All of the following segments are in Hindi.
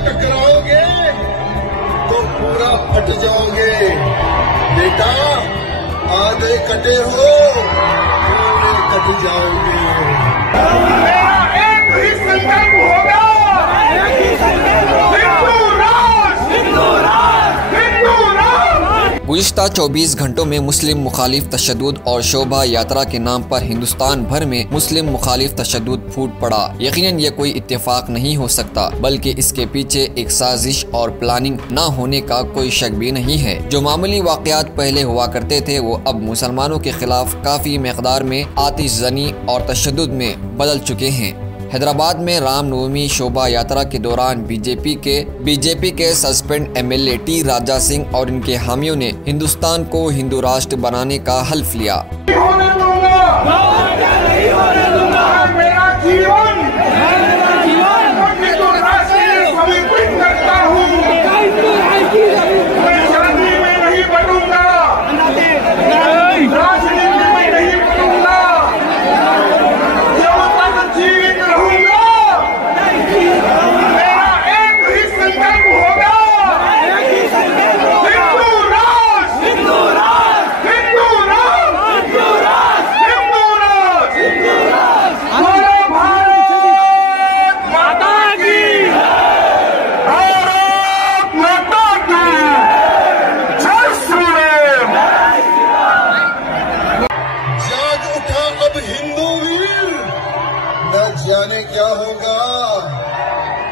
टकराओगे तो पूरा फट जाओगे। बेटा आधे कटे हो पूरे कट जाओगे। मेरा एक ही संकल्प होगा, गुज़िश्ता 24 घंटों में मुस्लिम मुखालिफ तशद्दुद और शोभा यात्रा के नाम पर हिंदुस्तान भर में मुस्लिम मुखालिफ तशद्दुद फूट पड़ा। यकीनन ये कोई इत्तेफाक नहीं हो सकता, बल्कि इसके पीछे एक साजिश और प्लानिंग न होने का कोई शक भी नहीं है। जो मामूली वाक़यात पहले हुआ करते थे वो अब मुसलमानों के खिलाफ काफ़ी मकदार में आतिशज़नी और तशद्दुद में बदल चुके हैं। हैदराबाद में रामनवमी शोभा यात्रा के दौरान बीजेपी के suspend MLA T Raja Singh और इनके हामियों ने हिंदुस्तान को हिंदू राष्ट्र बनाने का हल्फ लिया। जाने क्या होगा,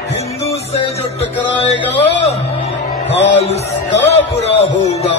हिंदू से जो टकराएगा हाल उसका बुरा होगा।